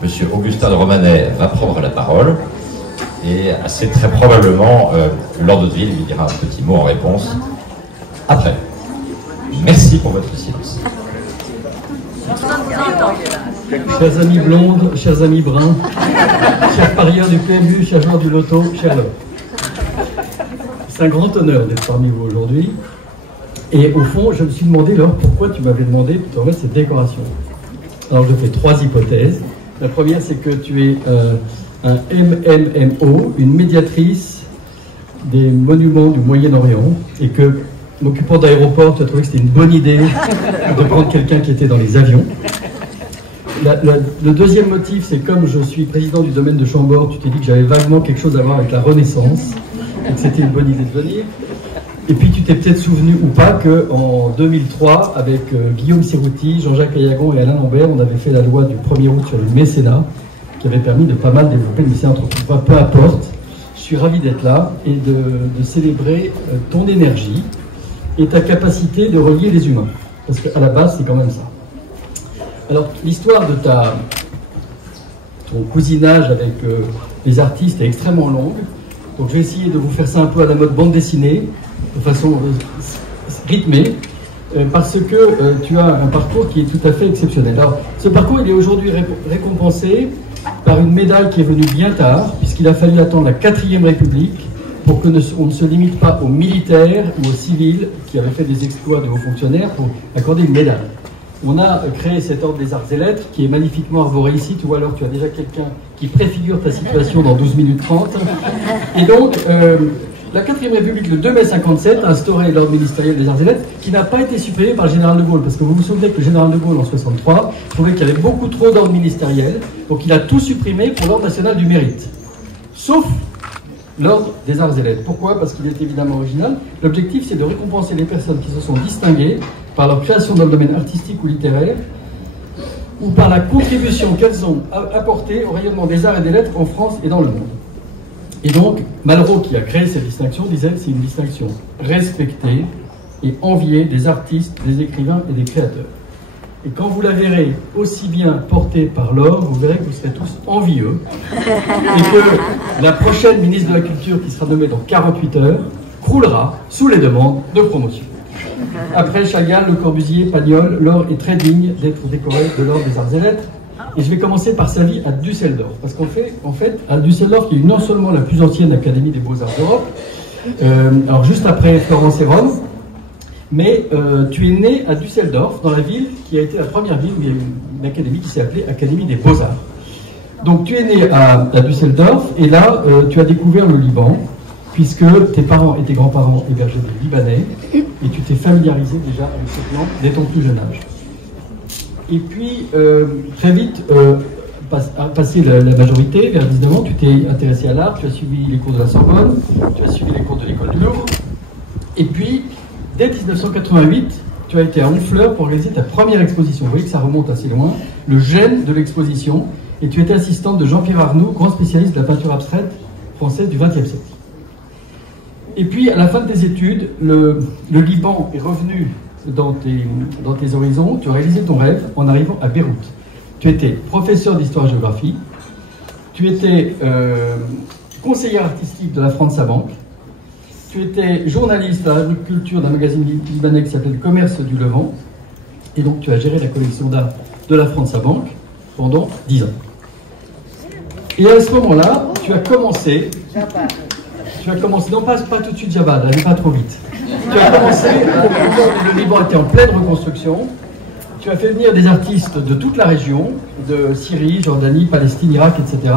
Monsieur Augustin de Romanet va prendre la parole et assez très probablement Lord Hauteville lui dira un petit mot en réponse après. Merci pour votre silence. Chers amis blondes, chers amis bruns, chers parieurs du PMU, chers joueurs du loto, chers Laure. C'est un grand honneur d'être parmi vous aujourd'hui. Et au fond, je me suis demandé, Laure, pourquoi tu m'avais demandé de te remettre cette décoration. Alors je fais 3 hypothèses. La première, c'est que tu es un MMMO, une médiatrice des monuments du Moyen-Orient, et que, m'occupant d'aéroport, tu as trouvé que c'était une bonne idée de prendre quelqu'un qui était dans les avions. Le deuxième motif, c'est comme je suis président du domaine de Chambord, tu t'es dit que j'avais vaguement quelque chose à voir avec la Renaissance, et que c'était une bonne idée de venir. Et puis tu t'es peut-être souvenu ou pas qu'en 2003, avec Guillaume Serrouti, Jean-Jacques Ayagon et Alain Lambert, on avait fait la loi du 1er août sur le mécénat, qui avait permis de pas mal développer le mécénat entreprise. Peu importe, je suis ravi d'être là et de célébrer ton énergie et ta capacité de relier les humains. Parce qu'à la base, c'est quand même ça. Alors, l'histoire de ton cousinage avec les artistes est extrêmement longue. Donc, je vais essayer de vous faire ça un peu à la mode bande dessinée, de façon rythmée, parce que tu as un parcours qui est tout à fait exceptionnel. Alors, ce parcours, il est aujourd'hui récompensé par une médaille qui est venue bien tard, puisqu'il a fallu attendre la 4e République pour qu'on ne se limite pas aux militaires ou aux civils qui avaient fait des exploits de hauts fonctionnaires pour accorder une médaille. On a créé cet ordre des arts et lettres qui est magnifiquement arboré ici. Tu vois, alors tu as déjà quelqu'un qui préfigure ta situation dans 12 minutes 30. Et donc, la 4e République, le 2 mai 57, a instauré l'ordre ministériel des arts et lettres qui n'a pas été supprimé par le général de Gaulle. Parce que vous vous souvenez que le général de Gaulle, en 63, trouvait qu'il y avait beaucoup trop d'ordres ministériels. Donc il a tout supprimé pour l'ordre national du mérite. Sauf l'ordre des arts et lettres. Pourquoi? Parce qu'il est évidemment original. L'objectif, c'est de récompenser les personnes qui se sont distinguées par leur création dans le domaine artistique ou littéraire, ou par la contribution qu'elles ont apportée au rayonnement des arts et des lettres en France et dans le monde. Et donc, Malraux, qui a créé cette distinction, disait que c'est une distinction respectée et enviée des artistes, des écrivains et des créateurs. Et quand vous la verrez aussi bien portée par Laure, vous verrez que vous serez tous envieux et que la prochaine ministre de la Culture, qui sera nommée dans 48 heures, croulera sous les demandes de promotion. Après Chagall, Le Corbusier, Pagnol, Laure est très digne d'être décorée de l'ordre des arts et lettres. Et je vais commencer par sa vie à Düsseldorf. Parce qu'en fait, à Düsseldorf, qui est non seulement la plus ancienne académie des beaux-arts d'Europe, alors juste après Florence et Rome, mais tu es né à Düsseldorf, dans la ville qui a été la première ville où il y a eu une académie qui s'est appelée Académie des Beaux-Arts. Donc tu es né à Düsseldorf, et là, tu as découvert le Liban, puisque tes parents et tes grands-parents hébergeaient des Libanais, et tu t'es familiarisé déjà avec ce plan dès ton plus jeune âge. Et puis, très vite, passé la majorité, vers 19 ans, tu t'es intéressé à l'art, tu as suivi les cours de la Sorbonne, tu as suivi les cours de l'école du Louvre, et puis, dès 1988, tu as été à Honfleur pour organiser ta première exposition. Vous voyez que ça remonte assez loin, le gène de l'exposition, et tu étais assistante de Jean-Pierre Arnoux, grand spécialiste de la peinture abstraite française du XXe siècle. Et puis, à la fin de tes études, le Liban est revenu dans tes horizons. Tu as réalisé ton rêve en arrivant à Beyrouth. Tu étais professeur d'histoire-géographie, tu étais conseiller artistique de la France Banque, tu étais journaliste à l'agriculture d'un magazine libanais qui s'appelait Le Commerce du Levant, et donc tu as géré la collection d'art de la France Banque pendant 10 ans. Et à ce moment-là, tu as commencé, non pas tout de suite Jabad, allez pas trop vite. Tu as commencé, le Liban était en pleine reconstruction, tu as fait venir des artistes de toute la région, de Syrie, Jordanie, Palestine, Irak, etc.,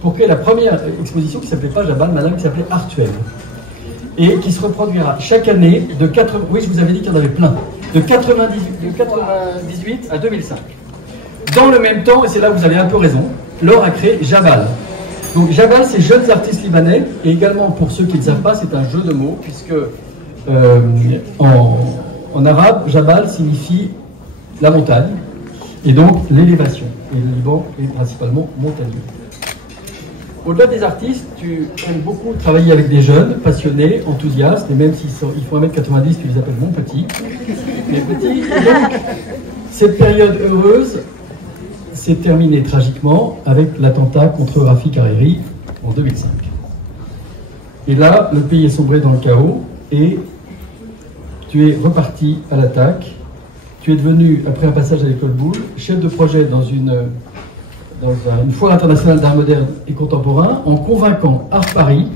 pour créer la première exposition qui s'appelait pas Jabad, madame, qui s'appelait Artuel, et qui se reproduira chaque année de 80, oui, je vous avais dit qu'il y en avait plein, de 98 à 2005. Dans le même temps, et c'est là où vous avez un peu raison, Laure a créé Jabal. Donc Jabal, c'est jeunes artistes libanais, et également pour ceux qui ne savent pas, c'est un jeu de mots, puisque en arabe, Jabal signifie la montagne, et donc l'élévation. Et le Liban est principalement montagneux. Au-delà des artistes, tu aimes beaucoup travailler avec des jeunes, passionnés, enthousiastes, et même s'ils font 1m90, tu les appelles mon petit. Les petits. Et donc, cette période heureuse, s'est terminé tragiquement avec l'attentat contre Rafik Hariri en 2005. Et là, le pays est sombré dans le chaos et tu es reparti à l'attaque. Tu es devenu, après un passage à l'école Boulle, chef de projet dans une foire internationale d'art moderne et contemporain, en convainquant Art Paris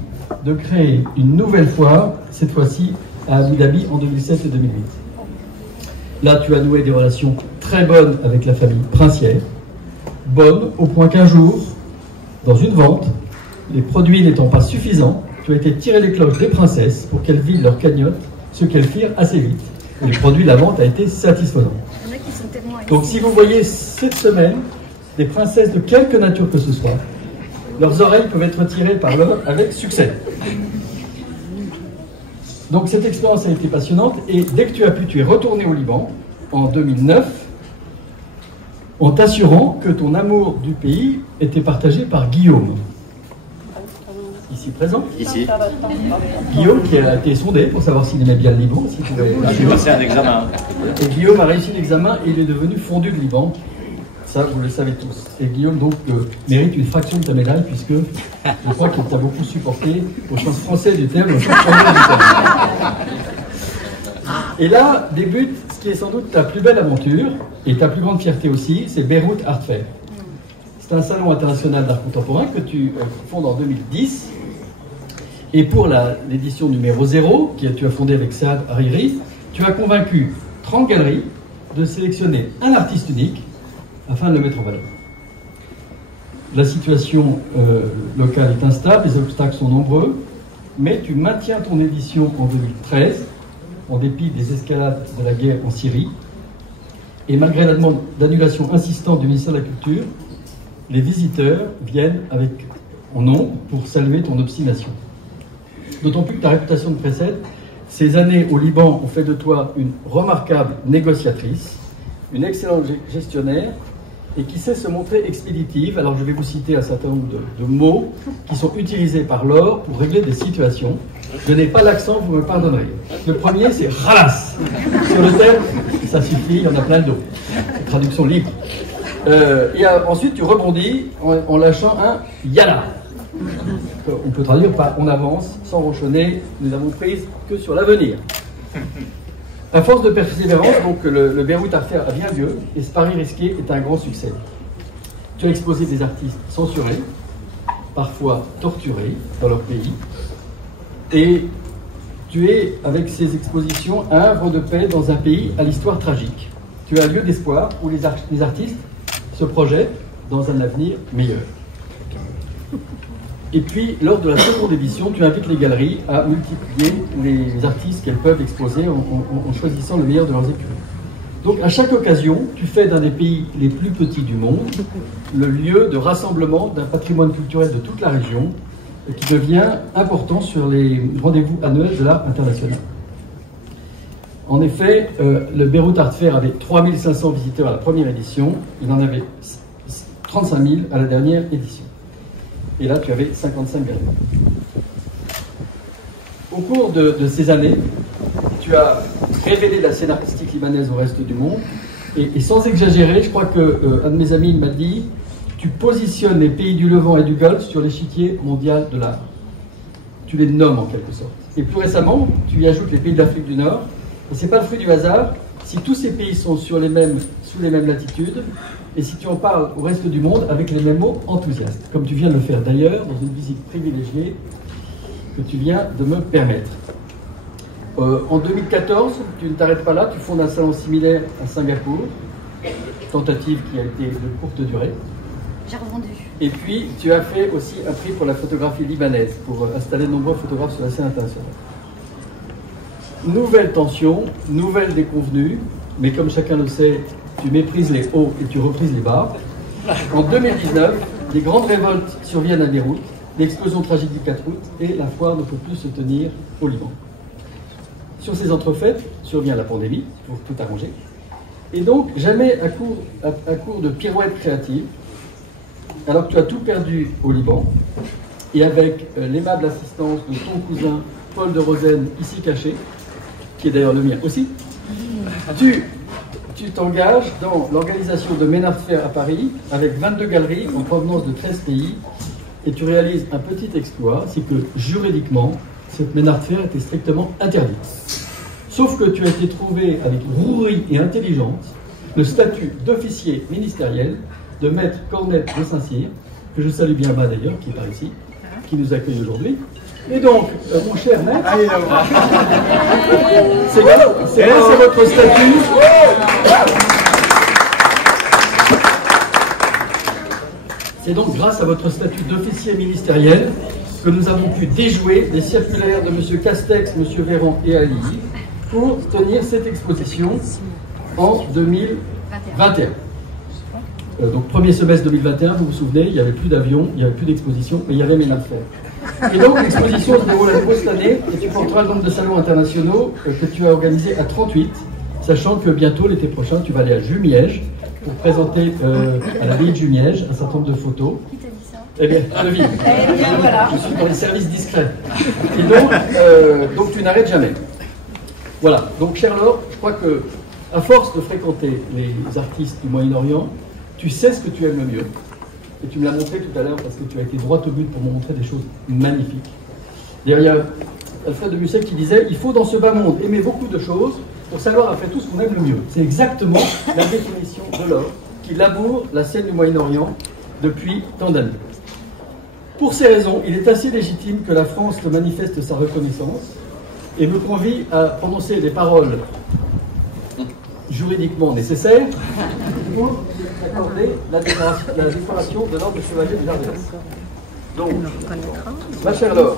de créer une nouvelle foire, cette fois-ci à Abu Dhabi en 2007 et 2008. Là, tu as noué des relations très bonnes avec la famille princière, bonnes au point qu'un jour, dans une vente, les produits n'étant pas suffisants, tu as été tiré les cloches des princesses pour qu'elles vident leur cagnotte, ce qu'elles firent assez vite. Et le produit de la vente a été satisfaisant. Donc si vous voyez cette semaine des princesses de quelque nature que ce soit, leurs oreilles peuvent être tirées par l'homme avec succès. Donc cette expérience a été passionnante et dès que tu as pu, tu es retourné au Liban en 2009 en t'assurant que ton amour du pays était partagé par Guillaume. Ici présent. Ici. Guillaume qui a été sondé pour savoir s'il aimait bien le Liban. Si J'ai passé un examen. Et Guillaume a réussi l'examen et il est devenu fondu de Liban. Ça, vous le savez tous. Et Guillaume, donc, mérite une fraction de ta médaille, puisque je crois qu'il t'a beaucoup supporté, au sens français du terme, au sens anglais du terme. Et là, débute ce qui est sans doute ta plus belle aventure, et ta plus grande fierté aussi, c'est Beyrouth Art Fair. C'est un salon international d'art contemporain que tu fondes en 2010. Et pour l'édition numéro 0, que tu as fondée avec Saad Hariri, tu as convaincu 30 galeries de sélectionner un artiste unique afin de le mettre en valeur. La situation locale est instable, les obstacles sont nombreux, mais tu maintiens ton édition en 2013, en dépit des escalades de la guerre en Syrie, et malgré la demande d'annulation insistante du ministère de la Culture, les visiteurs viennent en nombre pour saluer ton obstination. D'autant plus que ta réputation te précède. Ces années au Liban ont fait de toi une remarquable négociatrice, une excellente gestionnaire, et qui sait se montrer expéditive. Alors je vais vous citer un certain nombre de mots qui sont utilisés par Laure pour régler des situations. Je n'ai pas l'accent, vous me pardonnerez. Le premier, c'est ralas. Sur le thème, ça suffit, il y en a plein d'autres. Traduction libre. Et ensuite, tu rebondis en lâchant un yala. On peut traduire par on avance, sans ronchonner, nous n'avons prise que sur l'avenir. À force de persévérance, donc le Beyrouth Art Fair a bien lieu et ce pari risqué est un grand succès. Tu as exposé des artistes censurés, parfois torturés dans leur pays, et tu es, avec ces expositions, un havre de paix dans un pays à l'histoire tragique. Tu as un lieu d'espoir où les artistes se projettent dans un avenir meilleur. Et puis, lors de la seconde édition, tu invites les galeries à multiplier les artistes qu'elles peuvent exposer en choisissant le meilleur de leurs écuries. Donc, à chaque occasion, tu fais d'un des pays les plus petits du monde le lieu de rassemblement d'un patrimoine culturel de toute la région qui devient important sur les rendez-vous annuels de l'art international. En effet, le Beyrouth Art Fair avait 3500 visiteurs à la première édition, il en avait 35 000 à la dernière édition. Et là, tu avais 55 galeries. Au cours de ces années, tu as révélé la scène artistique libanaise au reste du monde. Et sans exagérer, je crois qu'un de mes amis m'a dit, tu positionnes les pays du Levant et du Golfe sur l'échiquier mondial de l'art. Tu les nommes en quelque sorte. Et plus récemment, tu y ajoutes les pays d'Afrique du Nord. Et ce n'est pas le fruit du hasard. Si tous ces pays sont sous les mêmes latitudes, et si tu en parles au reste du monde avec les mêmes mots enthousiastes, comme tu viens de le faire d'ailleurs dans une visite privilégiée que tu viens de me permettre. En 2014, tu ne t'arrêtes pas là, tu fondes un salon similaire à Singapour, tentative qui a été de courte durée. J'ai revendu. Et puis, tu as fait aussi un prix pour la photographie libanaise, pour installer de nombreux photographes sur la scène internationale. Nouvelle tension, nouvelle déconvenue, mais comme chacun le sait, tu méprises les hauts et tu reprises les bas. En 2019, des grandes révoltes surviennent à Beyrouth, l'explosion tragique du 4 août et la foire ne peut plus se tenir au Liban. Sur ces entrefaites survient la pandémie, pour tout arranger. Et donc, jamais à court de pirouettes créatives, alors que tu as tout perdu au Liban, et avec l'aimable assistance de ton cousin Paul de Rosen, ici caché, qui est d'ailleurs le mien aussi, tu tu t'engages dans l'organisation de Men Art Fair à Paris avec 22 galeries en provenance de 13 pays et tu réalises un petit exploit, c'est que juridiquement, cette Men Art Fair était strictement interdite. Sauf que tu as été trouvé avec rouerie et intelligence le statut d'officier ministériel de maître Cornette de Saint-Cyr, que je salue bien bas d'ailleurs, qui est par ici, qui nous accueille aujourd'hui. Et donc, mon cher maître, c'est votre statut. C'est donc grâce à votre statut d'officier ministériel que nous avons pu déjouer les circulaires de M. Castex, M. Véran et Ali pour tenir cette exposition en 2021. Donc premier semestre 2021, vous vous souvenez, il n'y avait plus d'avion, il n'y avait plus d'exposition, mais il y avait Men Art Fair. Et donc l'exposition se déroule à nouveau cette année et tu porteras le nombre de salons internationaux que tu as organisé à 38, sachant que bientôt, l'été prochain, tu vas aller à Jumièges pour présenter à l'abbaye de Jumièges un certain nombre de photos. Eh bien, devine. Voilà. Je suis dans les services discrets. Et donc tu n'arrêtes jamais. Voilà. Donc, cher Laure, je crois que à force de fréquenter les artistes du Moyen-Orient, tu sais ce que tu aimes le mieux. Et tu me l'as montré tout à l'heure parce que tu as été droit au but pour me montrer des choses magnifiques. D'ailleurs, il y a Alfred de Musset qui disait « Il faut dans ce bas monde aimer beaucoup de choses pour savoir après tout ce qu'on aime le mieux ». C'est exactement la définition de Laure qui laboure la scène du Moyen-Orient depuis tant d'années. Pour ces raisons, il est assez légitime que la France te manifeste sa reconnaissance et me convie à prononcer les paroles juridiquement nécessaires pour accorder la décoration de l'ordre de chevalier de l'Ardèche. Donc, ma chère Laure,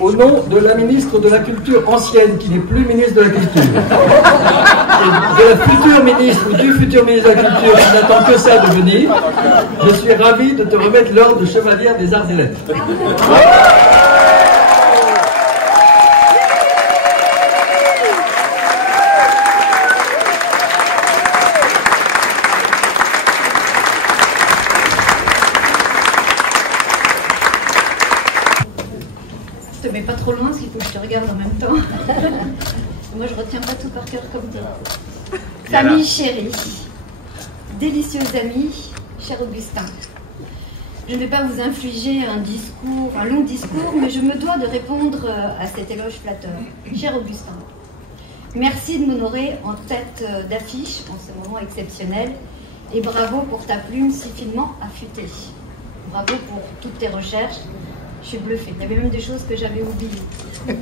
au nom de la ministre de la Culture ancienne, qui n'est plus ministre de la Culture, et de la future ministre ou du futur ministre de la Culture qui n'attend que ça de venir, je suis ravi de te remettre l'ordre de chevalière des Arts et Lettres. Je te mets pas trop loin parce qu'il faut que je te regarde en même temps. Moi je retiens pas tout par cœur comme toi. Famille chérie, délicieux amis, cher Augustin. Je ne vais pas vous infliger un long discours, mais je me dois de répondre à cet éloge flatteur. Cher Augustin, merci de m'honorer en tête d'affiche en ce moment exceptionnel et bravo pour ta plume si finement affûtée. Bravo pour toutes tes recherches. Je suis bluffée. Il y avait même des choses que j'avais oubliées.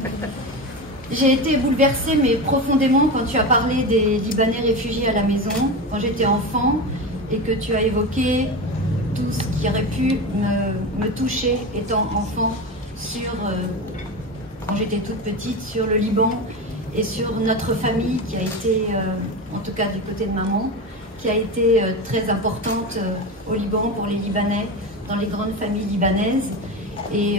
J'ai été bouleversée, mais profondément, quand tu as parlé des Libanais réfugiés à la maison, quand j'étais enfant, et que tu as évoqué tout ce qui aurait pu me toucher étant enfant quand j'étais toute petite, sur le Liban et sur notre famille qui a été, en tout cas du côté de maman, qui a été très importante au Liban pour les Libanais, dans les grandes familles libanaises. Et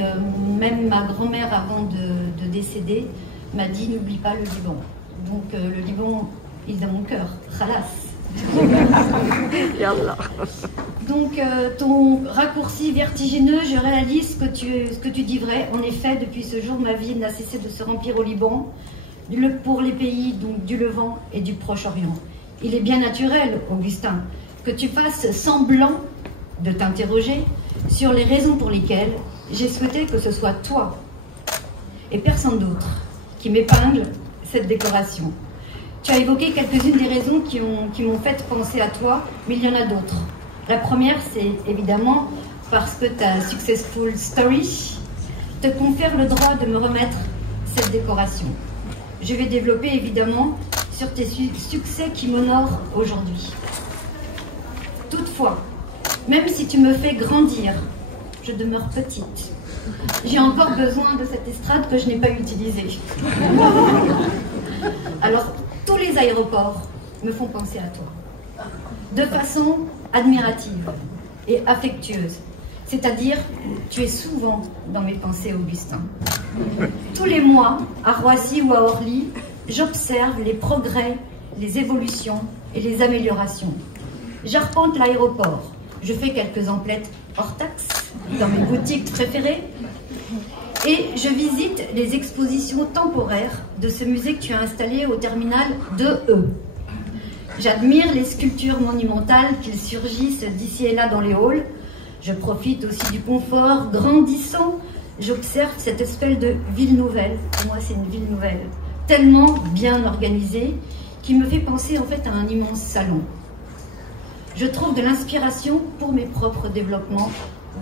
même ma grand-mère, avant de décéder, m'a dit « N'oublie pas le Liban ». Donc le Liban, il est dans mon cœur. Khalas. Donc ton raccourci vertigineux, je réalise ce que tu dis vrai. En effet, depuis ce jour, ma vie n'a cessé de se remplir au Liban, pour les pays donc, du Levant et du Proche-Orient. Il est bien naturel, Augustin, que tu fasses semblant de t'interroger sur les raisons pour lesquelles j'ai souhaité que ce soit toi et personne d'autre qui m'épingle cette décoration. Tu as évoqué quelques-unes des raisons qui m'ont fait penser à toi, mais il y en a d'autres. La première, c'est évidemment parce que ta Successful Story te confère le droit de me remettre cette décoration. Je vais développer évidemment sur tes succès qui m'honorent aujourd'hui. Toutefois, même si tu me fais grandir, je demeure petite. J'ai encore besoin de cette estrade que je n'ai pas utilisée. Alors, tous les aéroports me font penser à toi. De façon admirative et affectueuse. C'est-à-dire, tu es souvent dans mes pensées, Augustin. Tous les mois, à Roissy ou à Orly, j'observe les progrès, les évolutions et les améliorations. J'arpente l'aéroport. Je fais quelques emplettes hors taxe dans mes boutiques préférées. Et je visite les expositions temporaires de ce musée que tu as installé au terminal 2E. J'admire les sculptures monumentales qui surgissent d'ici et là dans les halls. Je profite aussi du confort grandissant. J'observe cette espèce de ville nouvelle. Pour moi, c'est une ville nouvelle, tellement bien organisée, qui me fait penser en fait à un immense salon. Je trouve de l'inspiration pour mes propres développements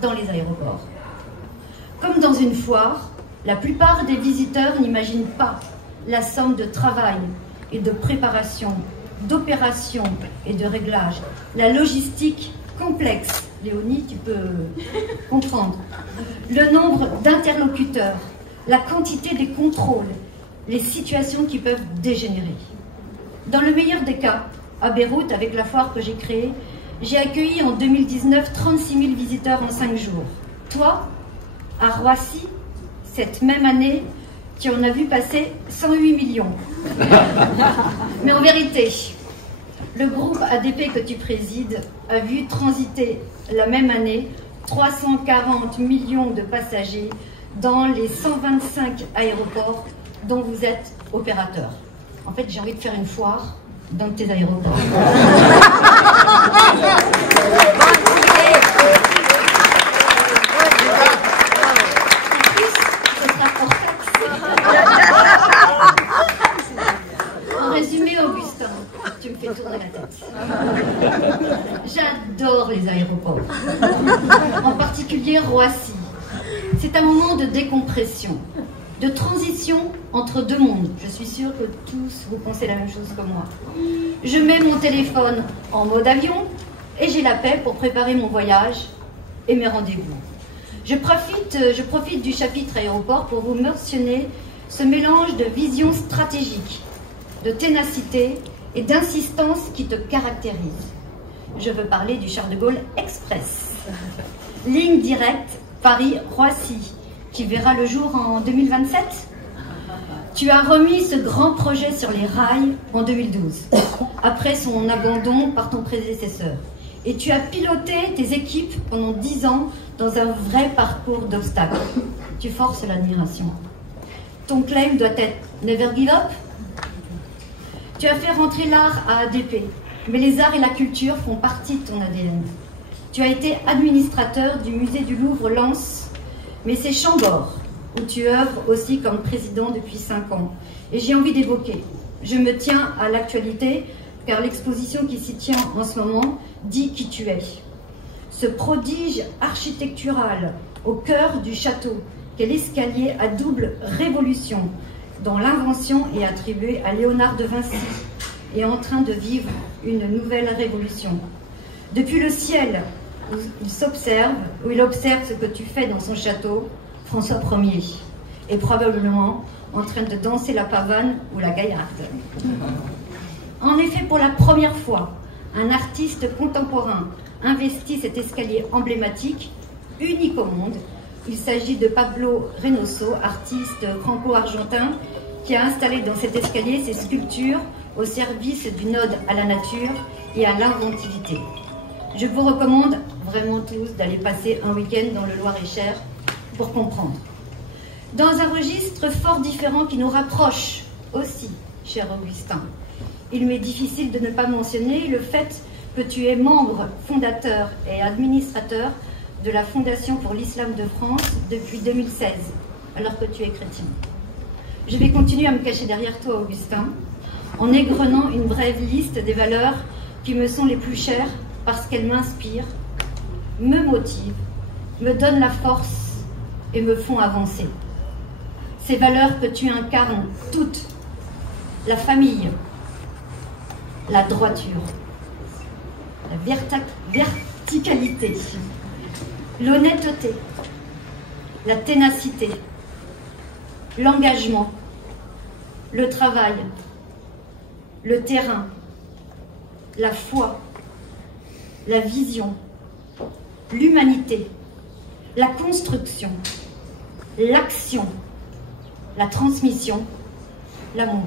dans les aéroports. Comme dans une foire, la plupart des visiteurs n'imaginent pas la somme de travail et de préparation, d'opération et de réglage, la logistique complexe. Léonie, tu peux comprendre. Le nombre d'interlocuteurs, la quantité des contrôles, les situations qui peuvent dégénérer. Dans le meilleur des cas, à Beyrouth, avec la foire que j'ai créée, j'ai accueilli en 2019 36 000 visiteurs en 5 jours. Toi, à Roissy, cette même année, tu en as vu passer 108 millions. Mais en vérité, le groupe ADP que tu présides a vu transiter la même année 340 millions de passagers dans les 125 aéroports dont vous êtes opérateur. En fait, j'ai envie de faire une foire dans tes aéroports. En résumé, Augustin, tu me fais tourner la tête. J'adore les aéroports, en particulier Roissy. C'est un moment de décompression, de transition entre deux mondes. Je suis sûre que tous vous pensez la même chose que moi. Je mets mon téléphone en mode avion et j'ai la paix pour préparer mon voyage et mes rendez-vous. Je profite du chapitre aéroport pour vous mentionner ce mélange de vision stratégique, de ténacité et d'insistance qui te caractérise. Je veux parler du Charles de Gaulle Express, ligne directe Paris-Roissy, qui verra le jour en 2027. Tu as remis ce grand projet sur les rails en 2012, après son abandon par ton prédécesseur. Et tu as piloté tes équipes pendant 10 ans dans un vrai parcours d'obstacles. Tu forces l'admiration. Ton claim doit être « Never give up ». Tu as fait rentrer l'art à ADP, mais les arts et la culture font partie de ton ADN. Tu as été administrateur du musée du Louvre-Lens, mais c'est Chambord, où tu œuvres aussi comme président depuis 5 ans. Et j'ai envie d'évoquer. Je me tiens à l'actualité, car l'exposition qui s'y tient en ce moment dit qui tu es. Ce prodige architectural au cœur du château, qu'est l'escalier à double révolution, dont l'invention est attribuée à Léonard de Vinci, est en train de vivre une nouvelle révolution. Depuis le ciel, où il observe ce que tu fais dans son château, François Ier est probablement en train de danser la pavane ou la gaillarde. En effet, pour la première fois, un artiste contemporain investit cet escalier emblématique, unique au monde. Il s'agit de Pablo Reynoso, artiste franco-argentin, qui a installé dans cet escalier ses sculptures au service d'une ode à la nature et à l'inventivité. Je vous recommande vraiment tous d'aller passer un week-end dans le Loir-et-Cher pour comprendre. Dans un registre fort différent qui nous rapproche aussi, cher Augustin, il m'est difficile de ne pas mentionner le fait que tu es membre fondateur et administrateur de la Fondation pour l'Islam de France depuis 2016, alors que tu es chrétien. Je vais continuer à me cacher derrière toi, Augustin, en égrenant une brève liste des valeurs qui me sont les plus chères parce qu'elles m'inspirent, me motivent, me donnent la force et me font avancer. Ces valeurs que tu incarnes toutes, la famille, la droiture, la verticalité, l'honnêteté, la ténacité, l'engagement, le travail, le terrain, la foi, la vision, l'humanité, la construction, l'action, la transmission, l'amour.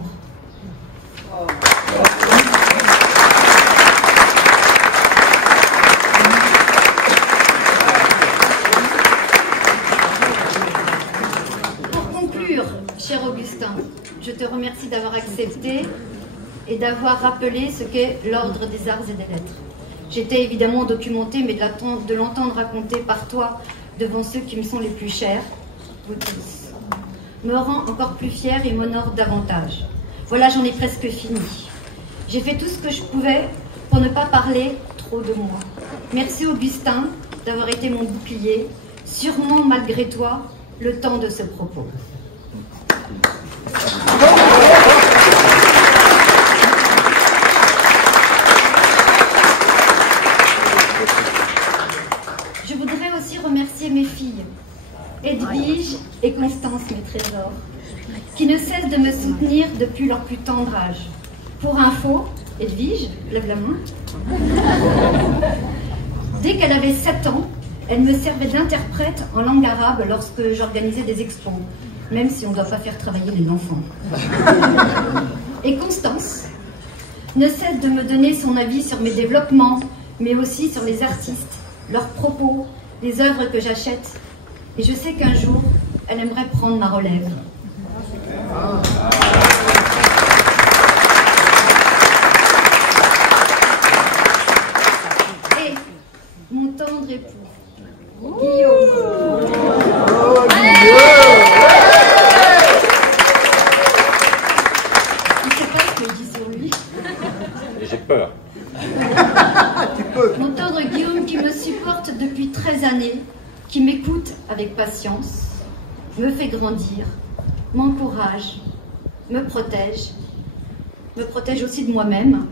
te remercie d'avoir accepté et d'avoir rappelé ce qu'est l'ordre des arts et des lettres. J'étais évidemment documentée, mais de l'entendre raconter par toi devant ceux qui me sont les plus chers, vous tous, me rend encore plus fière et m'honore davantage. Voilà, j'en ai presque fini. J'ai fait tout ce que je pouvais pour ne pas parler trop de moi. Merci Augustin d'avoir été mon bouclier, sûrement malgré toi, le temps de ce propos. Je voudrais aussi remercier mes filles, Edwige et Constance, mes trésors, qui ne cessent de me soutenir depuis leur plus tendre âge. Pour info, Edwige, lève la main. Dès qu'elle avait 7 ans, elle me servait d'interprète en langue arabe lorsque j'organisais des expos, même si on ne doit pas faire travailler les enfants. Et Constance ne cesse de me donner son avis sur mes développements, mais aussi sur les artistes, leurs propos, les œuvres que j'achète. Et je sais qu'un jour, elle aimerait prendre ma relève. Et mon tendre époux, Guillaume. Il ne sait pas ce que je dis sur lui. J'ai peur. Mon tendre Guillaume qui me supporte depuis 13 années, qui m'écoute avec patience, me fait grandir, m'encourage, me protège aussi de moi-même,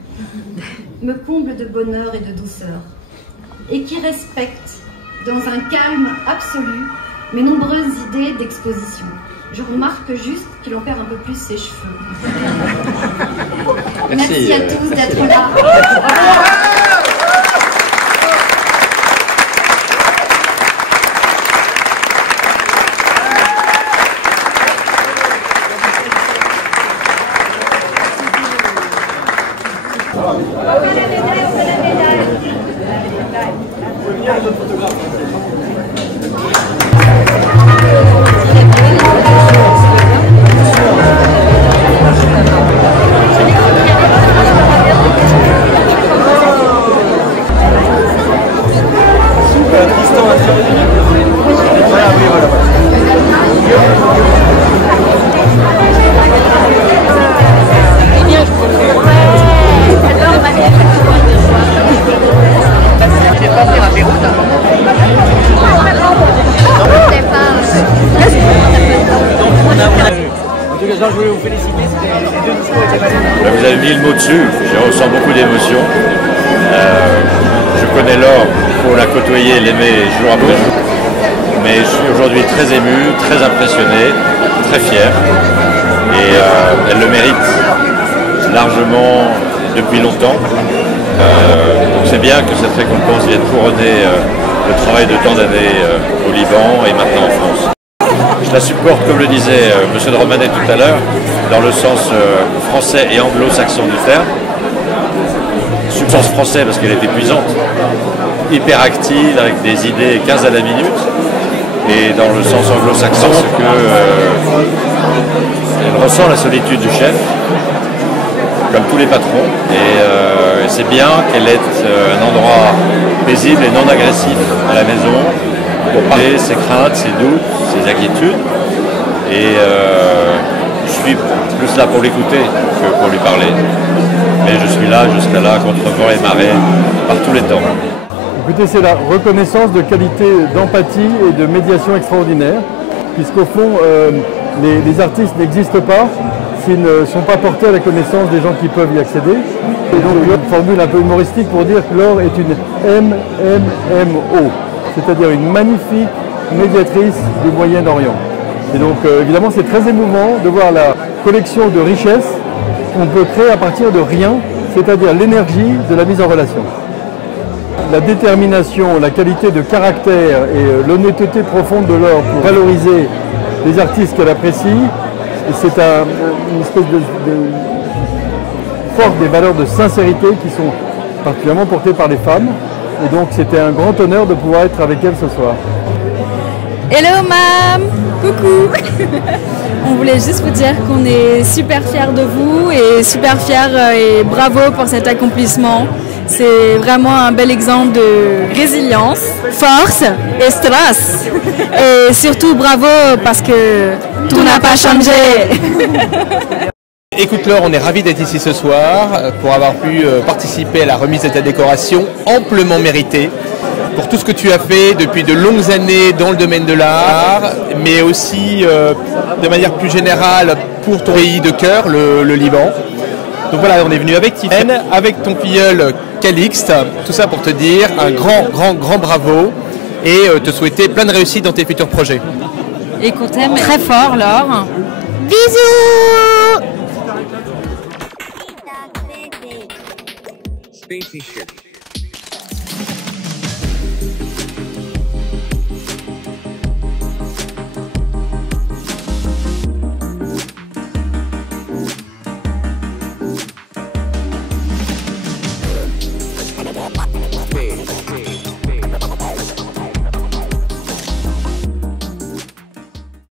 me comble de bonheur et de douceur, et qui respecte, dans un calme absolu, mes nombreuses idées d'exposition. Je remarque juste qu'il en perd un peu plus ses cheveux. Merci à tous d'être là. Je voulais vous féliciter, les deux discours étaient magnifiques. Vous avez mis le mot dessus, je ressens beaucoup d'émotions. Je connais Laure pour la côtoyer, l'aimer jour après jour. Mais je suis aujourd'hui très ému, très impressionné, très fier. Et elle le mérite largement depuis longtemps. Donc c'est bien que cette récompense vienne couronner le travail de tant d'années au Liban et maintenant en France. Je la supporte, comme le disait M. de Romanet tout à l'heure, dans le sens français et anglo-saxon du terme. Substance français parce qu'elle est épuisante, hyperactive, avec des idées 15 à la minute. Et dans le sens anglo-saxon, c'est qu'elle ressent la solitude du chef, comme tous les patrons. Et c'est bien qu'elle ait un endroit paisible et non agressif à la maison, pour parler ses craintes, ses doutes, ses inquiétudes. Et je suis plus là pour l'écouter que pour lui parler. Mais je suis là, je serai là contre vent et marée par tous les temps. Écoutez, c'est la reconnaissance de qualité d'empathie et de médiation extraordinaire, puisqu'au fond, les artistes n'existent pas s'ils ne sont pas portés à la connaissance des gens qui peuvent y accéder. Et donc, une formule un peu humoristique pour dire que Laure est une MMO. C'est-à-dire une magnifique médiatrice du Moyen-Orient. Et donc évidemment c'est très émouvant de voir la collection de richesses qu'on peut créer à partir de rien, c'est-à-dire l'énergie de la mise en relation. La détermination, la qualité de caractère et l'honnêteté profonde de Laure pour valoriser les artistes qu'elle apprécie, c'est une espèce de force des valeurs de sincérité qui sont particulièrement portées par les femmes. Et donc c'était un grand honneur de pouvoir être avec elle ce soir. Hello, ma'am. Coucou. On voulait juste vous dire qu'on est super fiers de vous et super fiers et bravo pour cet accomplissement. C'est vraiment un bel exemple de résilience, force et stress. Et surtout bravo parce que tout n'a pas changé. Écoute Laure, on est ravis d'être ici ce soir pour avoir pu participer à la remise de ta décoration amplement méritée pour tout ce que tu as fait depuis de longues années dans le domaine de l'art, mais aussi de manière plus générale pour ton pays de cœur, le Liban. Donc voilà, on est venu avec Tiffaine, avec ton filleul Calixte, tout ça pour te dire un grand bravo et te souhaiter plein de réussite dans tes futurs projets. Écoute, très fort Laure. Bisous.